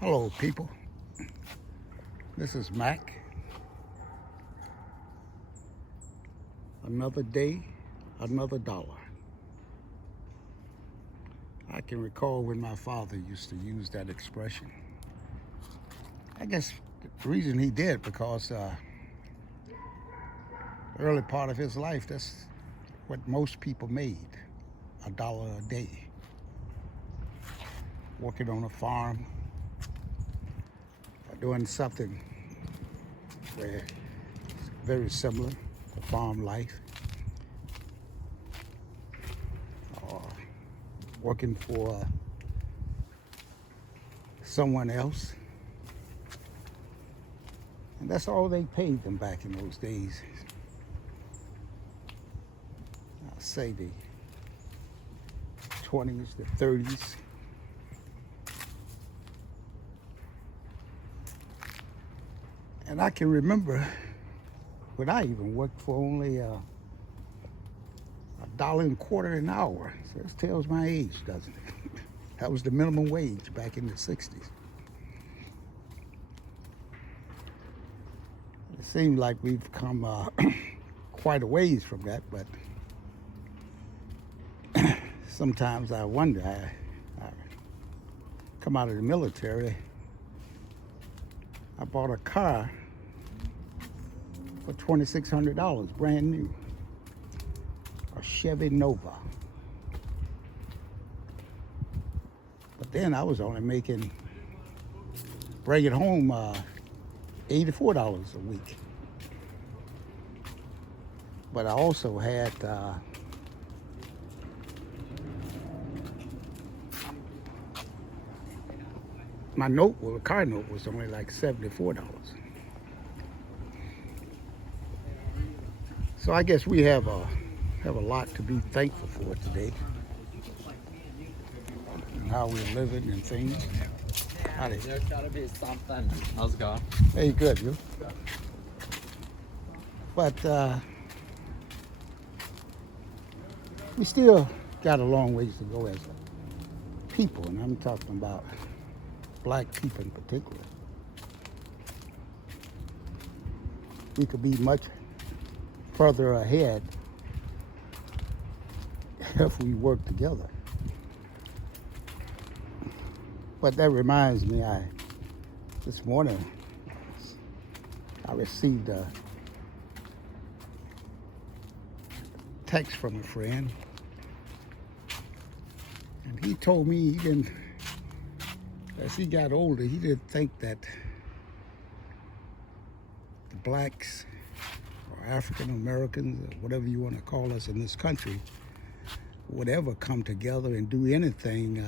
Hello, people. This is Mac. Another day, another dollar. I can recall when my father used to use that expression. I guess the reason he did because the early part of his life, that's what most people made, a dollar a day. Working on a farm, or doing something where very similar to farm life, or working for someone else. And that's all they paid them back in those days. I'll say the 20s, the 30s. And I can remember when I even worked for only a dollar and a quarter an hour. So this tells my age, doesn't it? That was the minimum wage back in the 60s. It seems like we've come quite a ways from that, but sometimes I wonder. I come out of the military, I bought a car for $2,600, brand new, a Chevy Nova. But then I was only bringing home $84 a week. But I also had my the car note was only like $74. So I guess we have a lot to be thankful for today, and how we're living and things. Howdy. There's gotta be something. How's it going? Hey, good, you. But we still got a long ways to go as a people, and I'm talking about black people in particular. We could be much further ahead if we work together. But that reminds me, this morning I received a text from a friend, and he told me as he got older, he didn't think that the blacks or African Americans, or whatever you want to call us in this country, would ever come together and do anything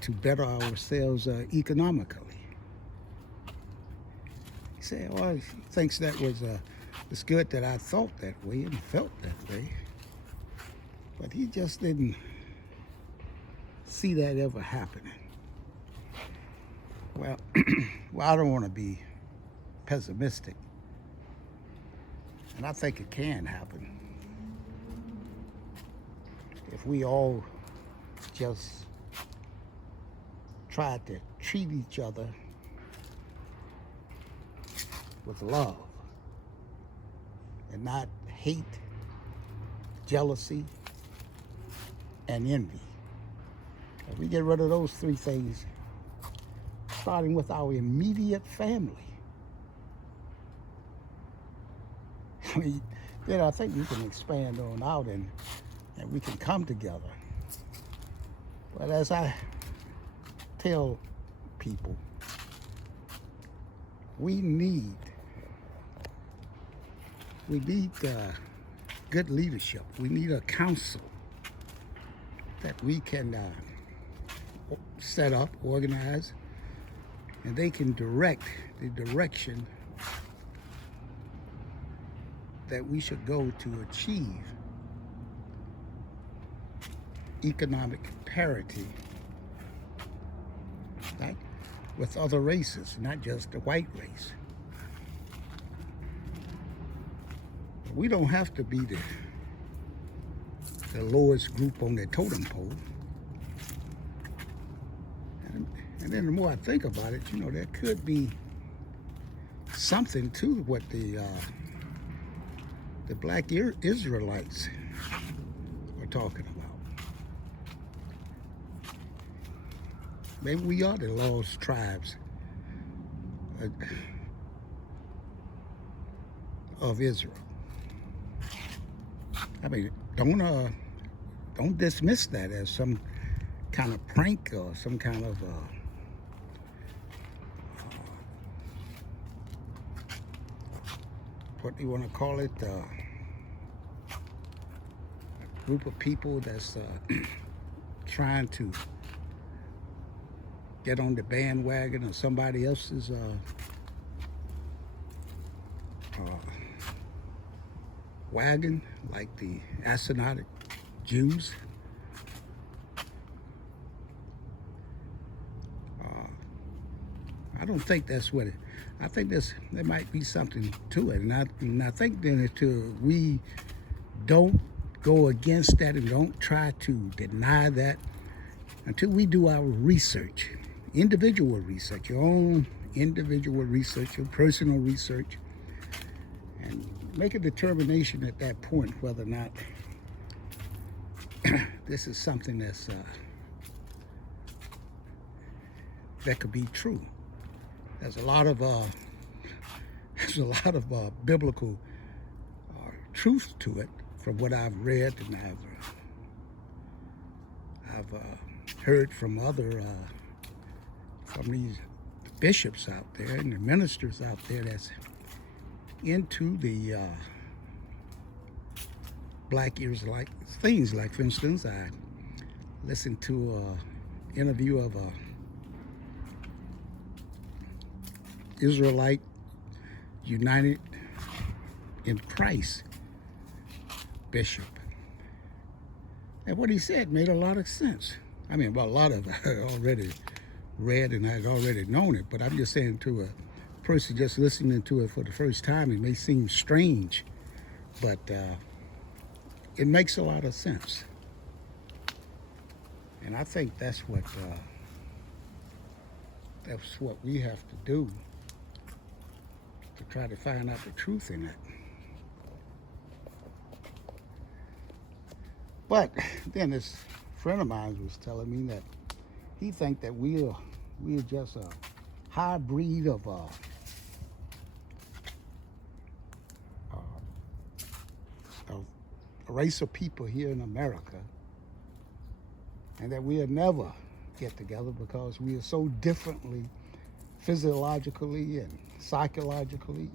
to better ourselves economically. He said, well, he thinks that was it's good that I thought that way and felt that way, but he just didn't see that ever happening. Well, I don't want to be pessimistic, and I think it can happen if we all just try to treat each other with love and not hate, jealousy, and envy. If we get rid of those three things, starting with our immediate family, I mean, I think we can expand on out and we can come together. But as I tell people, we need good leadership. We need a council that we can set up, organize, and they can direct the direction that we should go to achieve economic parity, right, with other races, not just the white race. We don't have to be the lowest group on the totem pole. And then the more I think about it, there could be something to what the black Israelites are talking about. Maybe we are the lost tribes of Israel. I mean, don't dismiss that as some kind of prank or some kind of what do you want to call it? A group of people that's trying to get on the bandwagon of somebody else's wagon, like the Assyrian Jews. I don't think that's what it. I think there might be something to it, and I think then until we don't go against that and don't try to deny that, until we do our research, individual research, your own individual research, your personal research, and make a determination at that point whether or not this is something that could be true. There's a lot of biblical truth to it from what I've read and I've heard from from these bishops out there and the ministers out there that's into the black Israelite things. Like, for instance, I listened to an interview of a Israelite United in Christ bishop, and what he said made a lot of sense. I mean, well, a lot of it I had already read and I had already known it, but I'm just saying, to a person just listening to it for the first time, it may seem strange, but it makes a lot of sense. And I think that's what we have to do to try to find out the truth in it. But then this friend of mine was telling me that he think that we're just a hybrid of a race of people here in America, and that we'll never get together because we are so differently physiologically and psychologically.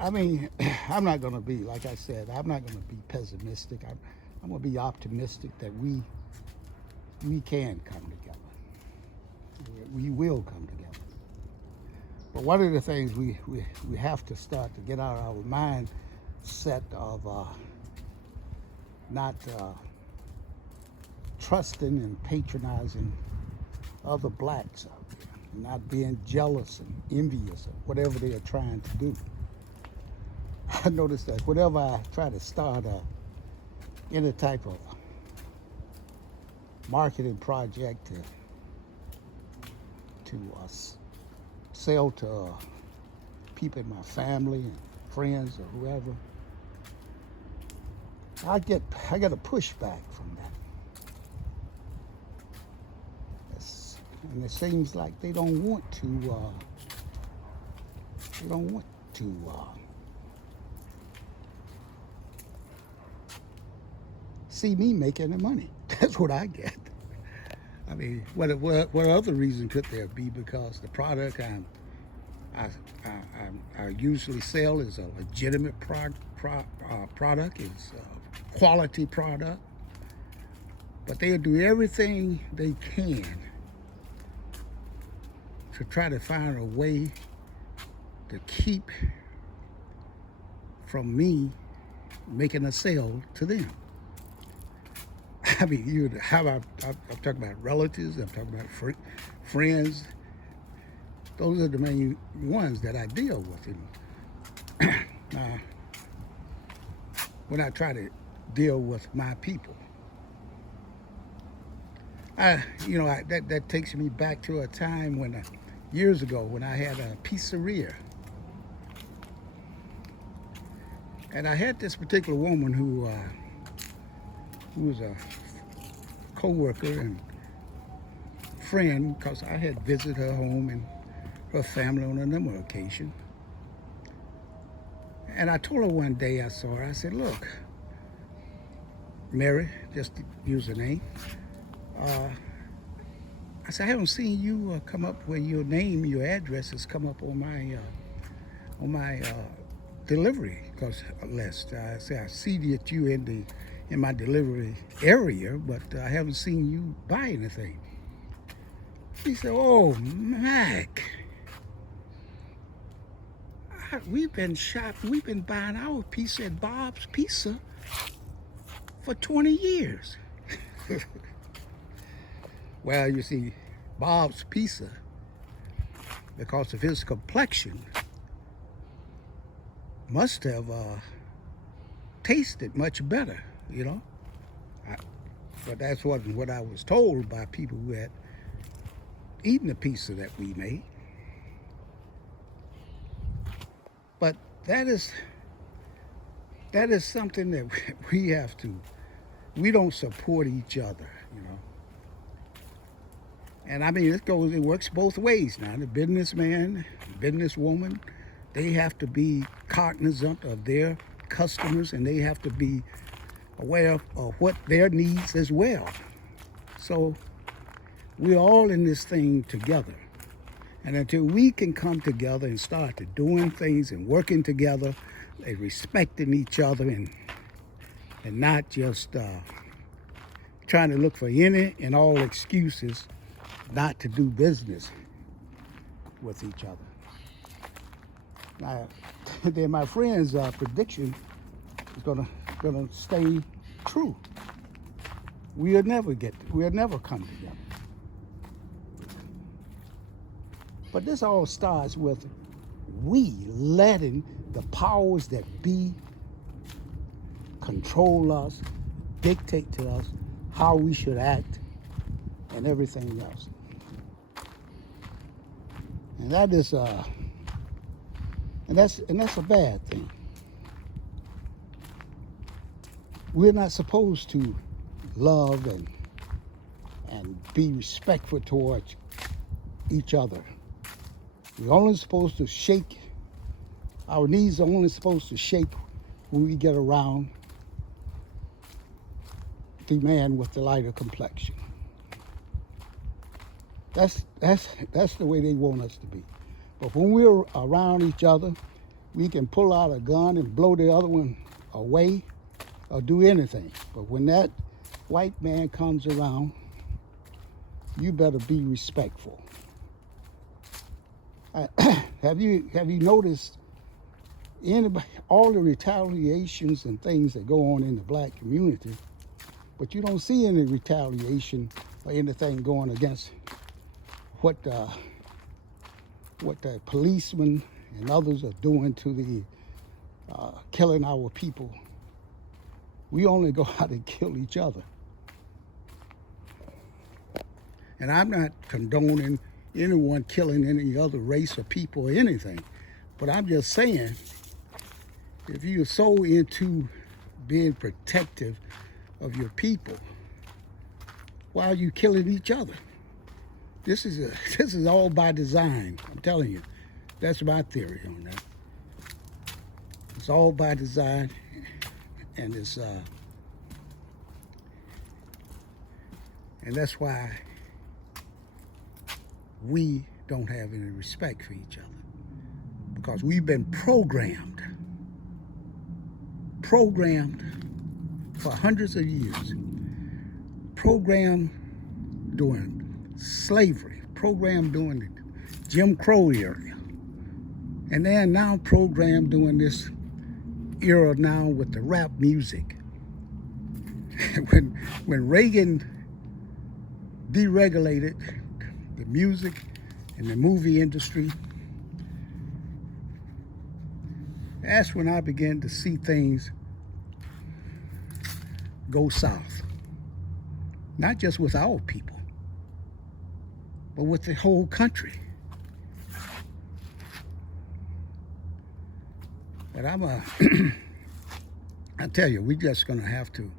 I mean, I'm not going to be, like I said, I'm not going to be pessimistic. I'm going to be optimistic that we can come together. We will come together. But one of the things we have to start to get out of our mindset of not trusting and patronizing other blacks out there, not being jealous and envious of whatever they are trying to do. I noticed that whenever I try to start any type of marketing project to sell to people in my family and friends or whoever, I get a pushback from that. And it seems like they don't want to see me make any money. That's what I get. I mean, what other reason could there be? Because the product I usually sell is a legitimate product. It's a quality product. But they'll do everything they can to try to find a way to keep from me making a sale to them. I mean, I'm talking about relatives, I'm talking about friends. Those are the main ones that I deal with. And when I try to deal with my people, That takes me back to a time when, years ago, when I had a pizzeria. And I had this particular woman who was a co-worker and friend, because I had visited her home and her family on a number of occasions. And I told her one day I saw her, I said, look, Mary, just to use her name, I said, I haven't seen you come up where your name, your address has come up on my delivery list. I said, I see that you in my delivery area, but I haven't seen you buy anything. She said, oh, Mac, we've been shopping, we've been buying our pizza at Bob's Pizza for 20 years. Well, you see, Bob's Pizza, because of his complexion, must have tasted much better, you know. But that's what I was told by people who had eaten the pizza that we made. But that is something that we don't support each other, you know. And I mean, it works both ways now. The businessman, businesswoman, they have to be cognizant of their customers, and they have to be aware of what their needs as well. So we're all in this thing together. And until we can come together and start to doing things and working together and respecting each other and not just trying to look for any and all excuses not to do business with each other. Now, then my friend's prediction is gonna stay true. We'll never come together. But this all starts with we letting the powers that be control us, dictate to us how we should act, and everything else. And that is and that's a bad thing. We're not supposed to love and be respectful towards each other. We're only supposed to shake, our knees are only supposed to shake when we get around the man with the lighter complexion. That's the way they want us to be. But when we're around each other, we can pull out a gun and blow the other one away or do anything. But when that white man comes around, you better be respectful. Have you noticed all the retaliations and things that go on in the black community, but you don't see any retaliation or anything going against what the policemen and others are doing to the killing our people. We only go out and kill each other. And I'm not condoning anyone killing any other race or people or anything, but I'm just saying, if you're so into being protective of your people, why are you killing each other? This is all by design. I'm telling you, that's my theory on that. It's all by design, and that's why we don't have any respect for each other, because we've been programmed for hundreds of years, programmed during slavery, programmed during the Jim Crow era, and they are now programmed during this era now with the rap music. when Reagan deregulated the music and the movie industry, that's when I began to see things go south. Not just with our people, but with the whole country. But I tell you, we're just going to have to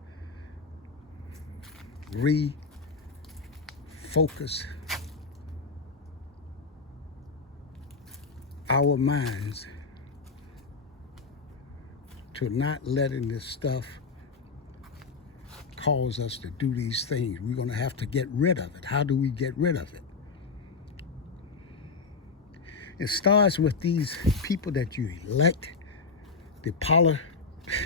refocus our minds to not letting this stuff cause us to do these things. We're going to have to get rid of it. How do we get rid of it? It starts with these people that you elect,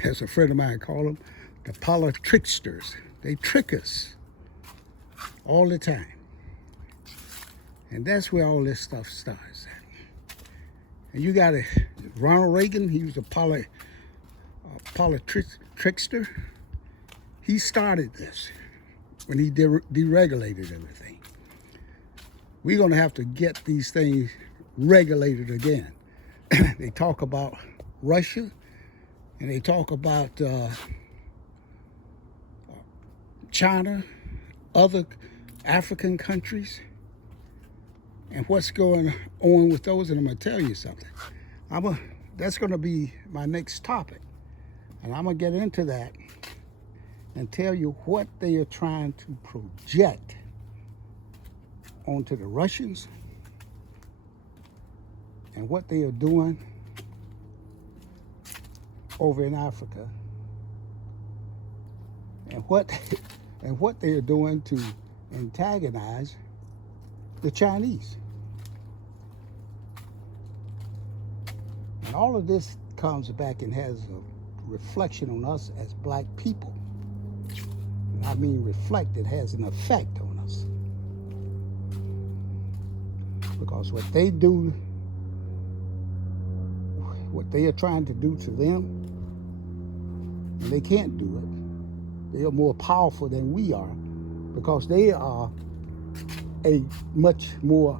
as a friend of mine called them, the politricksters. They trick us all the time. And that's where all this stuff starts at. And you got Ronald Reagan, he was a politrickster. He started this when he deregulated everything. We're going to have to get these things regulated again. They talk about Russia, and they talk about China, other African countries, and what's going on with those. And I'm going to tell you something. That's going to be my next topic. And I'm going to get into that and tell you what they are trying to project onto the Russians and what they are doing over in Africa, and what they are doing to antagonize the Chinese. And all of this comes back and has a reflection on us as black people. And I mean reflect, it has an effect on us. Because what they do, what they are trying to do to them, and they can't do it. They are more powerful than we are because they are a much more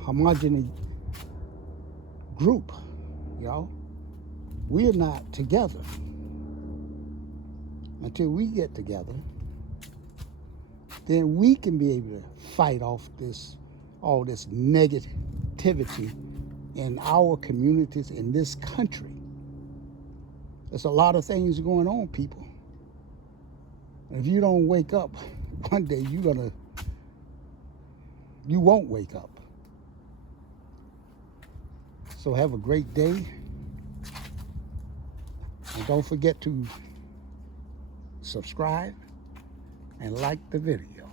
homogeneous group, We're not together. Until we get together, then we can be able to fight off all this negativity in our communities in this country. There's a lot of things going on, people. And if you don't wake up, one day you won't wake up. So have a great day. And don't forget to subscribe and like the video.